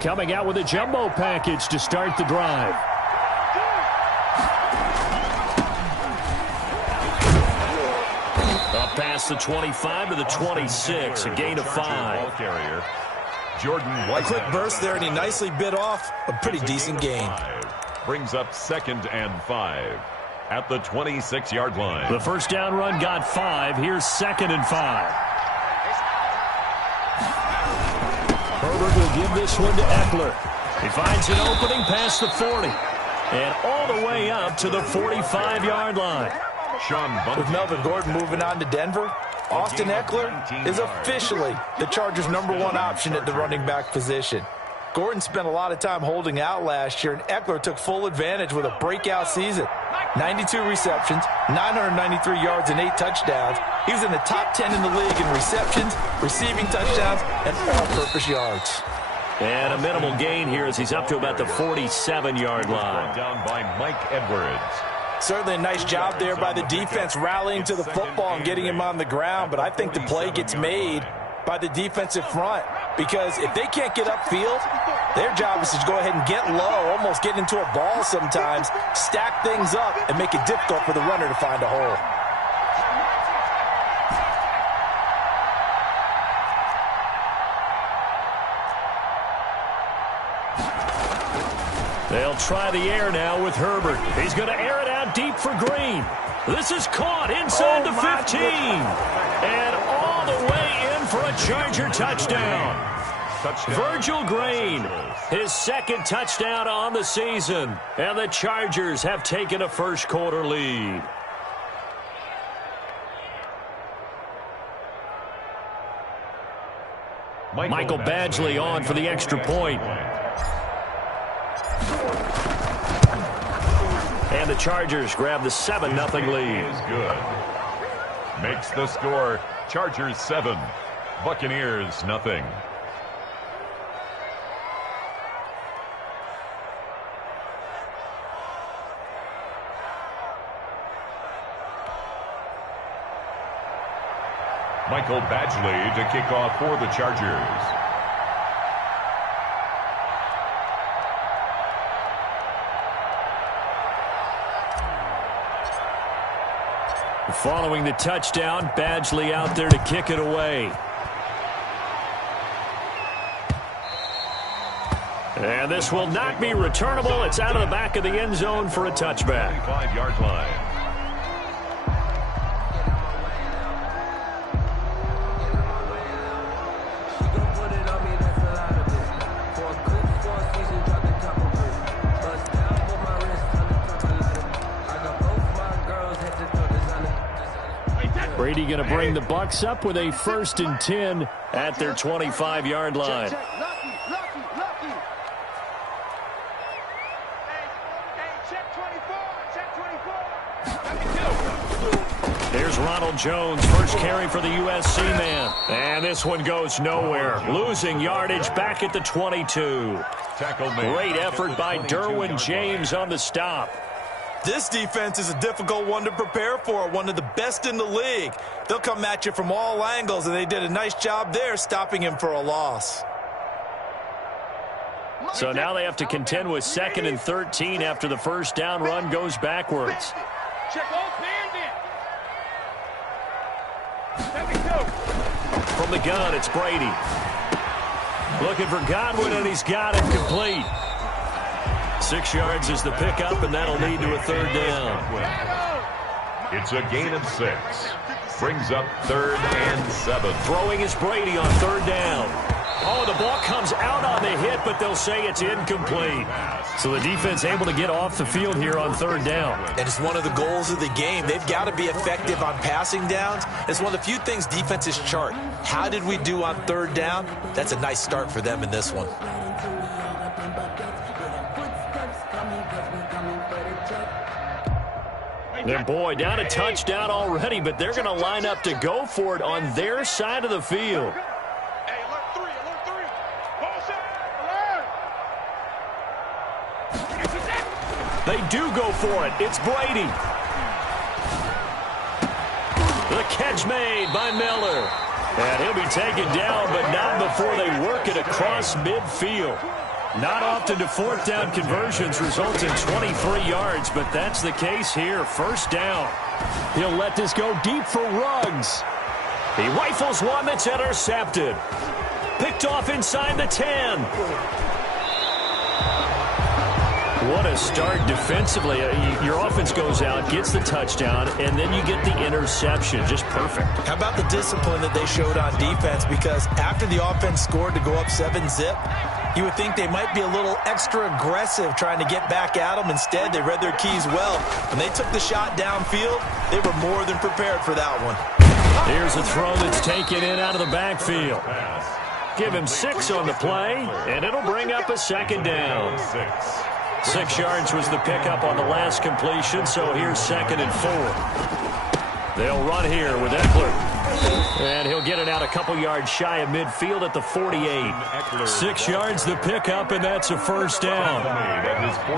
Coming out with a jumbo package to start the drive. Up past the 25 to the 26, a gain of 5. Carrier, Jordan White. A quick burst there, and he nicely bit off a pretty decent gain. Brings up 2nd and 5 at the 26-yard line. The first down run got 5. Here's 2nd and 5. Herbert will give this one to Eckler. He finds an opening past the 40. And all the way up to the 45-yard line. With Melvin Gordon moving on to Denver, Austin Eckler is officially the Chargers' #1 option at the running back position. Gordon spent a lot of time holding out last year, and Eckler took full advantage with a breakout season. 92 receptions, 993 yards, and 8 touchdowns. He was in the top 10 in the league in receptions, receiving touchdowns, and all-purpose yards. And a minimal gain here as he's up to about the 47-yard line. Down by Mike Edwards. Certainly a nice job there by the defense rallying to the football and getting him on the ground, but I think the play gets made by the defensive front because if they can't get upfield, their job is to go ahead and get low, almost get into a ball sometimes, stack things up, and make it difficult for the runner to find a hole. They'll try the air now with Herbert. He's going to air it out deep for Green. This is caught inside the 15. And all the way in for a Charger touchdown. Virgil Green, his 2nd touchdown on the season. And the Chargers have taken a first-quarter lead. Michael Badgley on for the extra point. And the Chargers grab the 7-0 lead. Is good. Makes the score Chargers 7, Buccaneers nothing. Michael Badgley to kick off for the Chargers. Following the touchdown, Badgley out there to kick it away. And this will not be returnable. It's out of the back of the end zone for a touchback. 5-yard line. Brady going to bring the Bucs up with a 1st and 10 at their 25-yard line. Here's Ronald Jones, first carry for the USC man. And this one goes nowhere. Losing yardage back at the 22. Great effort by Derwin James on the stop. This defense is a difficult one to prepare for, one of the best in the league. They'll come at you from all angles, and they did a nice job there stopping him for a loss. So now they have to contend with 2nd and 13 after the first down run goes backwards. From the gun, it's Brady. Looking for Godwin, and he's got it complete. 6 yards is the pickup, and that'll lead to a 3rd down. It's a gain of 6. Brings up 3rd and 7. Throwing is Brady on 3rd down. Oh, the ball comes out on the hit, but they'll say it's incomplete. So the defense able to get off the field here on 3rd down. And it's one of the goals of the game. They've got to be effective on passing downs. It's one of the few things defenses chart. How did we do on 3rd down? That's a nice start for them in this one. And boy, down a touchdown already, but they're going to line up to go for it on their side of the field. They do go for it. It's Brady. The catch made by Miller. And he'll be taken down, but not before they work it across midfield. Not often do fourth down conversions result in 23 yards, but that's the case here. First down. He'll let this go deep for Ruggs. He rifles one that's intercepted. Picked off inside the 10. What a start defensively. Your offense goes out, gets the touchdown, and then you get the interception. Just perfect. How about the discipline that they showed on defense? Because after the offense scored to go up 7-zip, you would think they might be a little extra aggressive trying to get back at them. Instead, they read their keys well. When they took the shot downfield, they were more than prepared for that one. Here's a throw that's taken in out of the backfield. Give him 6 on the play, and it'll bring up a second down. 6 yards was the pickup on the last completion, so here's 2nd and 4. They'll run here with Eckler. And he'll get it out a couple yards shy of midfield at the 48. 6 yards the pickup, and that's a first down.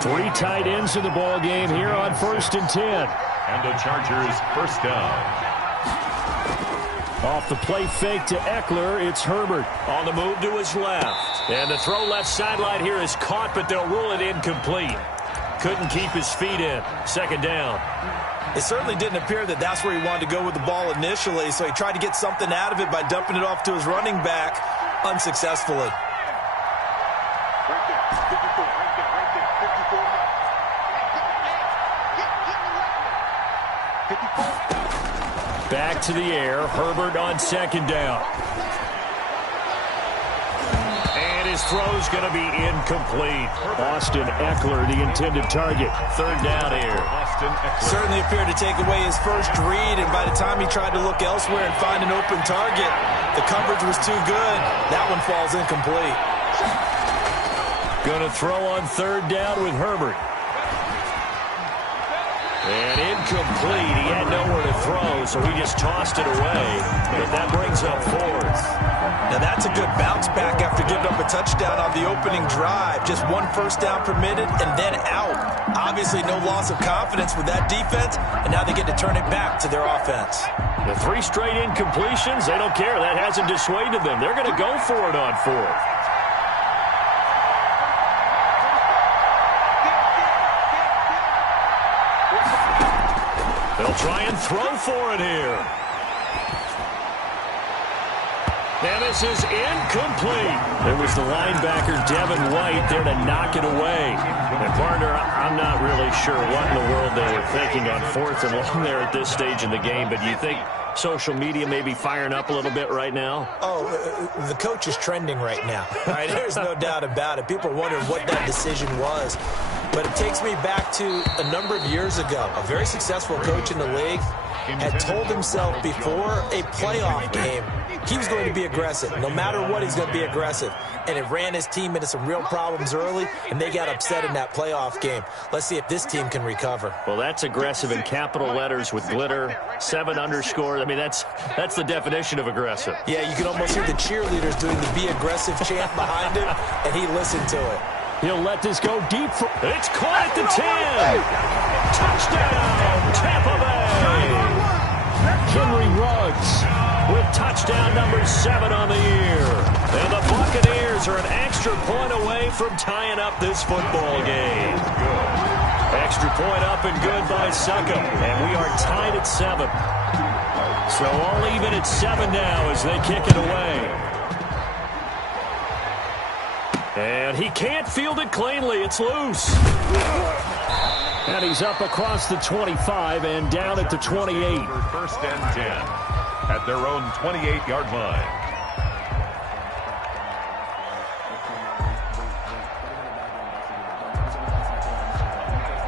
3 tight ends in the ball game here on 1st and 10. And the Chargers first down. Off the play fake to Eckler, it's Herbert on the move to his left. And the throw left sideline here is caught, but they'll rule it incomplete. Couldn't keep his feet in. 2nd down. It certainly didn't appear that that's where he wanted to go with the ball initially, so he tried to get something out of it by dumping it off to his running back unsuccessfully. Back to the air. Herbert on 2nd down. And his throw's going to be incomplete. Austin Eckler, the intended target. 3rd down here. Certainly appeared to take away his first read, and by the time he tried to look elsewhere and find an open target, the coverage was too good. That one falls incomplete. Going to throw on 3rd down with Herbert. And incomplete. He had nowhere to throw, so he just tossed it away. But that brings up 4th. Now that's a good bounce back after giving up a touchdown on the opening drive. Just 1 first down permitted and then out. Obviously no loss of confidence with that defense, and now they get to turn it back to their offense. The 3 straight incompletions, they don't care. That hasn't dissuaded them. They're going to go for it on 4th. They'll try and throw for it here. And this is incomplete. It was the linebacker, Devin White, there to knock it away. And, partner, I'm not really sure what in the world they were thinking on 4th and long there at this stage in the game, but you think social media may be firing up a little bit right now? Oh, the coach is trending right now. Right? There's no doubt about it. People are wondering what that decision was. But it takes me back to a number of years ago. A very successful coach in the league had told himself before a playoff game he was going to be aggressive. No matter what, he's going to be aggressive. And it ran his team into some real problems early, and they got upset in that playoff game. Let's see if this team can recover. Well, that's aggressive in capital letters with glitter, 7 underscores. I mean, that's the definition of aggressive. Yeah, you can almost hear the cheerleaders doing the be aggressive chant behind him, and he listened to it. He'll let this go deep. It's caught at the 10. Touchdown, Tampa Bay. Henry Ruggs with touchdown number 7 on the year. And the Buccaneers are an extra point away from tying up this football game. Extra point up and good by Succop. And we are tied at 7. So all even at 7 now as they kick it away. And he can't field it cleanly. It's loose. And he's up across the 25 and down at the 28. 1st and 10 at their own 28-yard line.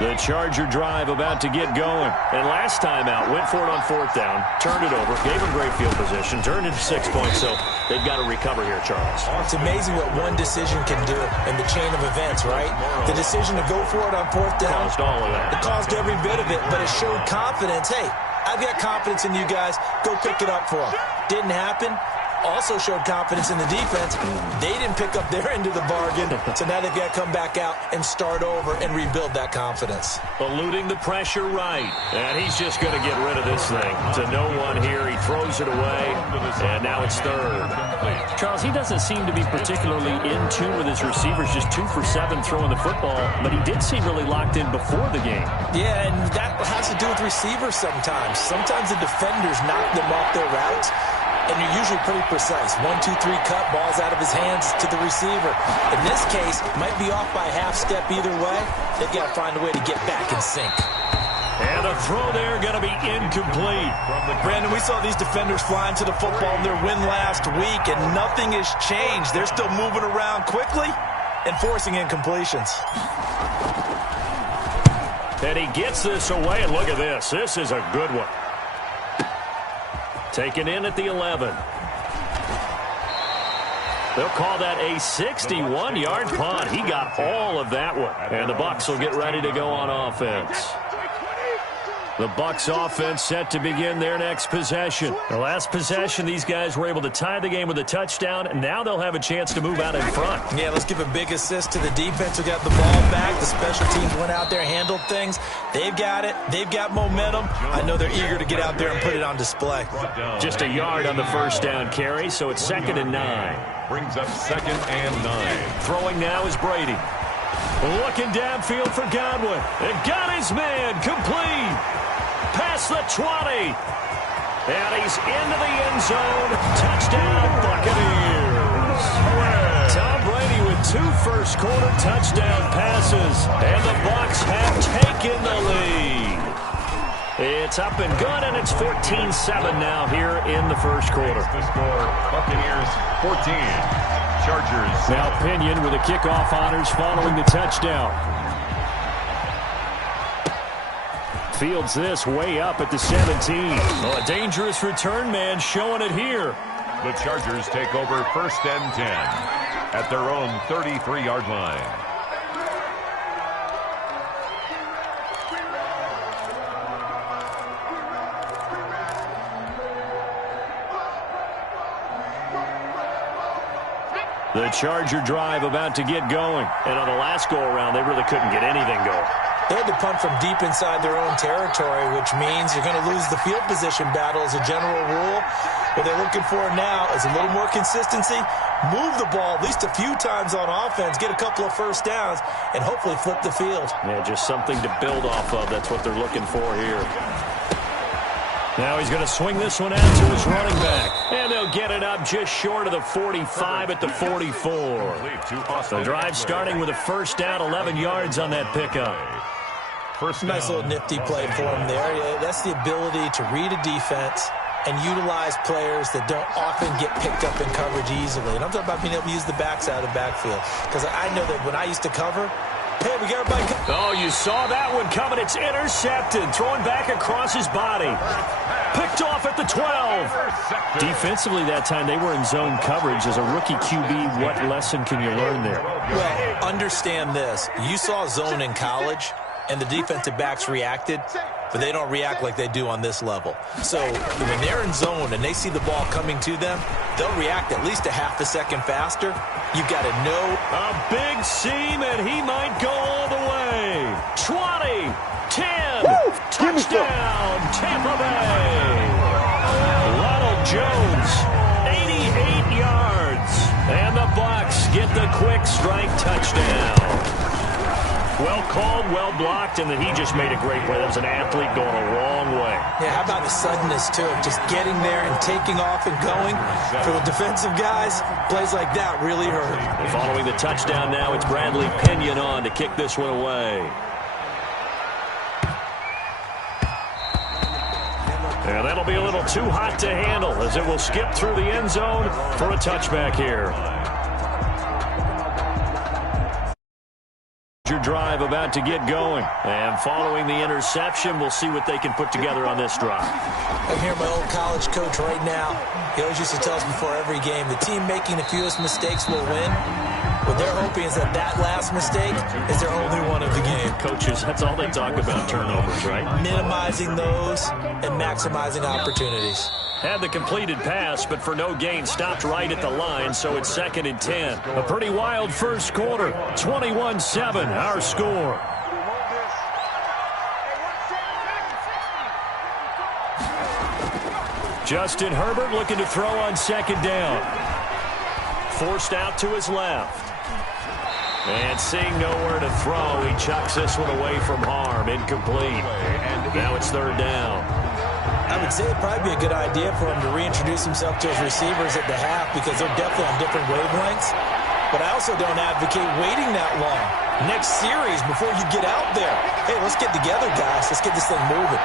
The Charger drive about to get going. And last time out, went for it on 4th down, turned it over, gave him great field position, turned it to 6 points, so they've got to recover here, Charles. It's amazing what one decision can do in the chain of events, right? The decision to go for it on 4th down. Caused all of that. It caused every bit of it, but it showed confidence. Hey, I've got confidence in you guys. Go pick it up for them. Didn't happen. also showed confidence in the defense. They didn't pick up their end of the bargain, so now they've got to come back out and start over and rebuild that confidence. Eluding the pressure right, and he's just going to get rid of this thing. To no one here, he throws it away, and now it's third. Charles, he doesn't seem to be particularly in tune with his receivers, just 2 for 7 throwing the football, but he did seem really locked in before the game. Yeah, and that has to do with receivers sometimes. Sometimes the defenders knock them off their routes, and you're usually pretty precise. 1, 2, 3 cut, ball's out of his hands to the receiver. In this case, might be off by a half step either way. They've got to find a way to get back in sync. And a throw there going to be incomplete. Brandon, we saw these defenders flying to the football in their win last week, and nothing has changed. They're still moving around quickly and forcing incompletions. And he gets this away, and look at this. This is a good one. Taken in at the 11. They'll call that a 61-yard punt. He got all of that one. And the Bucs will get ready to go on offense. The Bucs offense set to begin their next possession. The last possession, these guys were able to tie the game with a touchdown, and now they'll have a chance to move out in front. Yeah, let's give a big assist to the defense who got the ball back. The special teams went out there, handled things. They've got it. They've got momentum. I know they're eager to get out there and put it on display. Just a yard on the first down carry, so it's 2nd and 9. Brings up 2nd and 9. Throwing now is Brady. Looking downfield for Godwin. And got his man complete. Past the 20. And he's into the end zone. Touchdown, Buccaneers. Tom Brady with 2 first-quarter touchdown passes. And the Bucs have taken the lead. It's up and good, and it's 14-7 now here in the first quarter. The score, Buccaneers 14. Chargers. Now Pinion with the kickoff honors following the touchdown. Fields this way up at the 17. Oh, a dangerous return man showing it here. The Chargers take over 1st and 10 at their own 33-yard line. The Charger drive about to get going. And on the last go-around, they really couldn't get anything going. They had to punt from deep inside their own territory, which means you're going to lose the field position battle as a general rule. What they're looking for now is a little more consistency, move the ball at least a few times on offense, get a couple of first downs, and hopefully flip the field. Yeah, just something to build off of. That's what they're looking for here. Now he's going to swing this one out to his running back. And they'll get it up just short of the 45 at the 44. The drive starting with a first down, 11 yards on that pickup. Nice little nifty play for him there. Yeah, that's the ability to read a defense and utilize players that don't often get picked up in coverage easily. And I'm talking about being able to use the backside of the backfield. Because I know that when I used to cover, hey, we got everybody. Oh, you saw that one coming. It's intercepted. Throwing back across his body. Picked off at the 12. Defensively that time, they were in zone coverage. As a rookie QB, what lesson can you learn there? Well, understand this. You saw zone in college, and the defensive backs reacted, but they don't react like they do on this level. So when they're in zone and they see the ball coming to them, they'll react at least a half a second faster. You've got to know. A big seam, and he might go all the way. 20, 10, woo! Touchdown, Tampa Bay. Ronald Jones, 88 yards. And the Bucs get the quick strike touchdown. Well called, well blocked, and then he just made a great play. That was an athlete going a long way. Yeah, how about the suddenness to it? Just getting there and taking off and going. For the defensive guys, plays like that really hurt. And following the touchdown now, it's Bradley Pinion on to kick this one away. And that'll be a little too hot to handle as it will skip through the end zone for a touchback here. Drive about to get going, and following the interception, we'll see what they can put together on this drive. I'm here, my old college coach right now. He always used to tell us before every game, the team making the fewest mistakes will win. What they're hoping is that last mistake is their only one of the game. Coaches, that's all they talk about, turnovers, right? Minimizing those and maximizing opportunities. Had the completed pass, but for no gain, stopped right at the line, so it's 2nd and 10. A pretty wild first quarter. 21-7, our score. Justin Herbert looking to throw on 2nd down. Forced out to his left. And seeing nowhere to throw, he chucks this one away from harm. Incomplete. And now it's 3rd down. I would say it'd probably be a good idea for him to reintroduce himself to his receivers at the half because they're definitely on different wavelengths. But I also don't advocate waiting that long. Next series, before you get out there, hey, let's get together, guys. Let's get this thing moving.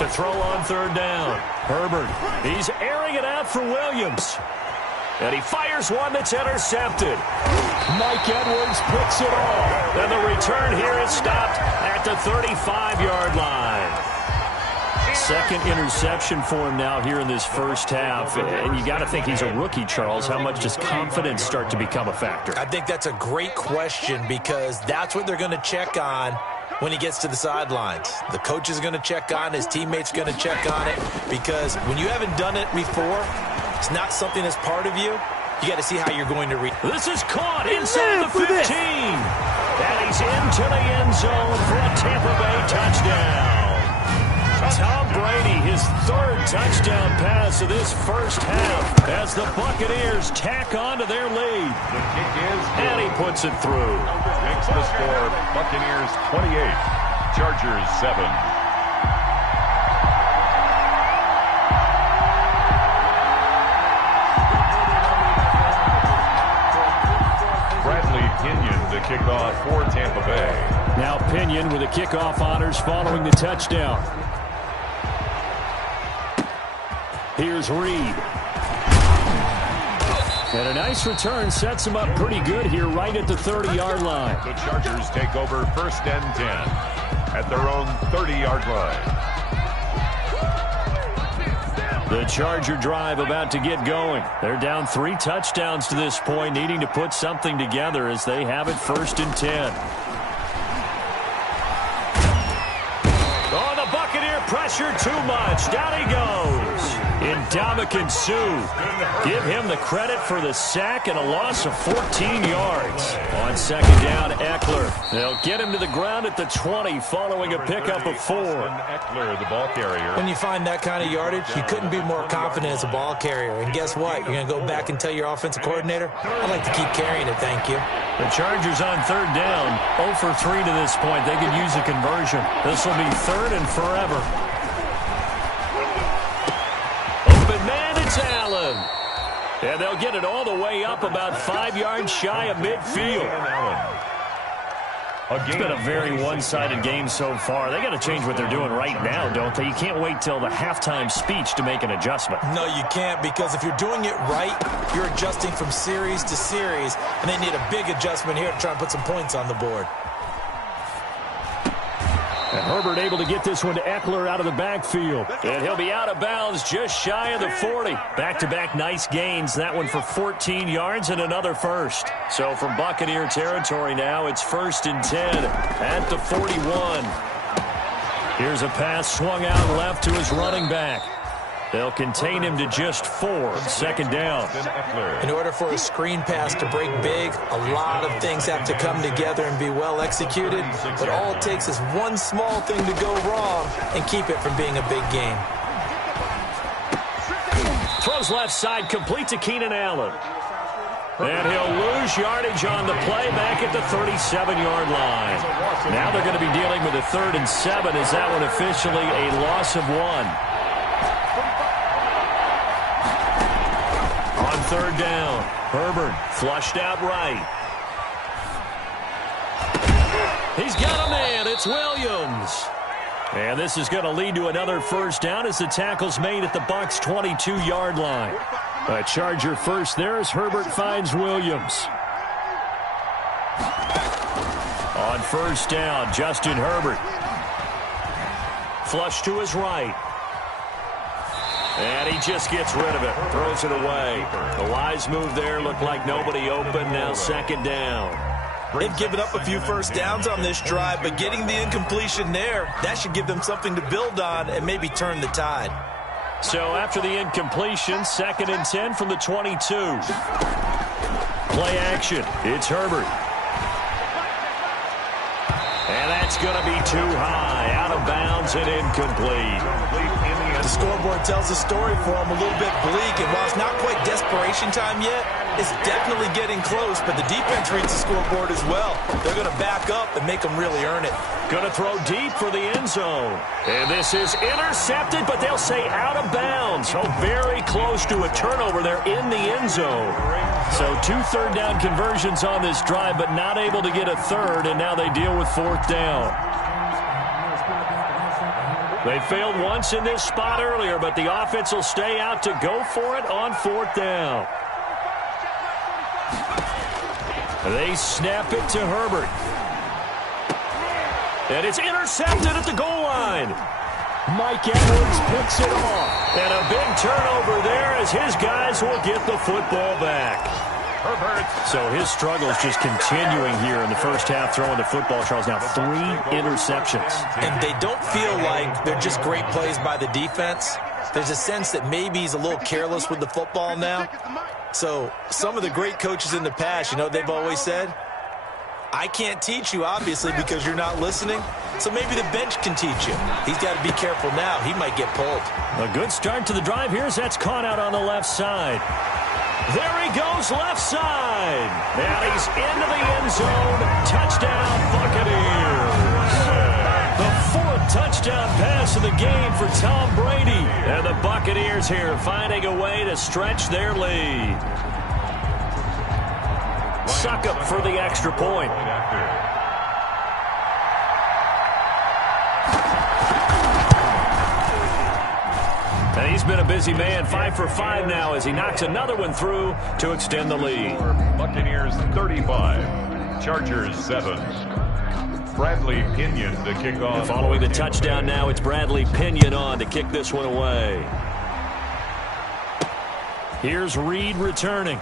To throw on 3rd down. Herbert, he's airing it out for Williams. And he fires one that's intercepted. Mike Edwards picks it off. And the return here is stopped at the 35-yard line. 2nd interception for him now here in this first half. And you got to think he's a rookie, Charles. How much does confidence start to become a factor? I think that's a great question because that's what they're going to check on when he gets to the sidelines. The coach is going to check on, his teammates are going to check on it, because when you haven't done it before, it's not something that's part of you. You got to see how you're going to read. This is caught inside the 15. And he's into the end zone for a Tampa Bay touchdown. Tom Brady, his 3rd touchdown pass of this first half as the Buccaneers tack on to their lead. The kick is good. And he puts it through. Makes the score Buccaneers 28, Chargers 7. Bradley Pinion to kick off for Tampa Bay. Now Pinion with the kickoff honors following the touchdown. Here's Reed. And a nice return sets him up pretty good here right at the 30-yard line. The Chargers take over 1st and 10 at their own 30-yard line. The Charger drive about to get going. They're down 3 touchdowns to this point, needing to put something together as they have it 1st and 10. Oh, the Buccaneer pressure too much. Down he goes. Ndamukong Suh. Give him the credit for the sack and a loss of 14 yards. On 2nd down, Eckler. They'll get him to the ground at the 20 following a pickup of 4. Eckler, the ball carrier. When you find that kind of yardage, you couldn't be more confident as a ball carrier. And guess what? You're going to go back and tell your offensive coordinator, I'd like to keep carrying it, thank you. The Chargers on 3rd down, 0 for 3 to this point. They could use a conversion. This will be 3rd and forever. Open man, it's Allen. And they'll get it all the way up about 5 yards shy of midfield. It's been a very one-sided game so far. They got to change what they're doing right now, don't they? You can't wait till the halftime speech to make an adjustment. No, you can't, because if you're doing it right, you're adjusting from series to series, and they need a big adjustment here to try and put some points on the board. And Herbert able to get this one to Eckler out of the backfield. And he'll be out of bounds just shy of the 40. Back-to-back nice gains. That one for 14 yards and another first. So from Buccaneer territory now, it's 1st and 10 at the 41. Here's a pass swung out left to his running back. They'll contain him to just 4. 2nd down. In order for a screen pass to break big, a lot of things have to come together and be well executed. But all it takes is one small thing to go wrong and keep it from being a big game. Throws left side, complete to Keenan Allen. And he'll lose yardage on the play back at the 37-yard line. Now they're going to be dealing with a 3rd and 7. Is that one officially a loss of 1? On 3rd down, Herbert flushed out right. He's got a man. It's Williams. And this is going to lead to another 1st down as the tackle's made at the Bucs' 22-yard line. A Charger first there as Herbert finds Williams. On 1st down, Justin Herbert. Flush to his right. And he just gets rid of it, throws it away. The wise move there, looked like nobody open, now second down. They've given up a few first downs on this drive, but getting the incompletion there, that should give them something to build on and maybe turn the tide. So after the incompletion, 2nd and 10 from the 22. Play action. It's Herbert. And that's going to be too high. Out of bounds and incomplete. The scoreboard tells a story for them, a little bit bleak. And while it's not quite desperation time yet, it's definitely getting close. But the defense reads the scoreboard as well. They're going to back up and make them really earn it. Going to throw deep for the end zone. And this is intercepted, but they'll say out of bounds. So very close to a turnover there in the end zone. So 2 third-down conversions on this drive, but not able to get a third, and now they deal with 4th down. They failed once in this spot earlier, but the offense will stay out to go for it on 4th down. They snap it to Herbert. And it's intercepted at the goal line. Mike Edwards picks it off. And a big turnover there as his guys will get the football back. Herbert. So his struggles just continuing here in the first half throwing the football, Charles. Now 3 interceptions. And they don't feel like they're just great plays by the defense. There's a sense that maybe he's a little careless with the football now. So some of the great coaches in the past, you know what they've always said? I can't teach you, obviously, because you're not listening. So maybe the bench can teach you. He's got to be careful now. He might get pulled. A good start to the drive here as that's caught out on the left side. There he goes, left side. And he's into the end zone. Touchdown, Buccaneers. The 4th touchdown pass of the game for Tom Brady. And the Buccaneers here finding a way to stretch their lead. Suck up for the extra point. And he's been a busy man, 5 for 5 now as he knocks another one through to extend the lead. Buccaneers 35, Chargers 7. Bradley Pinion to kick off. And following the touchdown now, it's Bradley Pinion on to kick this one away. Here's Reed returning.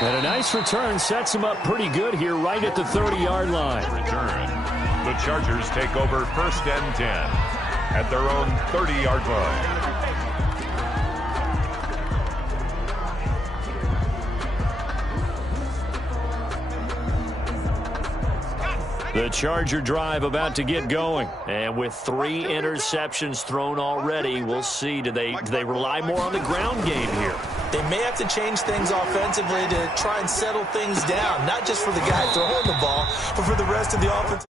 And a nice return sets him up pretty good here right at the 30-yard line. Return. The Chargers take over 1st and 10 at their own 30-yard line. The Charger drive about to get going. And with 3 interceptions thrown already, we'll see. Do they rely more on the ground game here? They may have to change things offensively to try and settle things down, not just for the guy throwing the ball, but for the rest of the offense.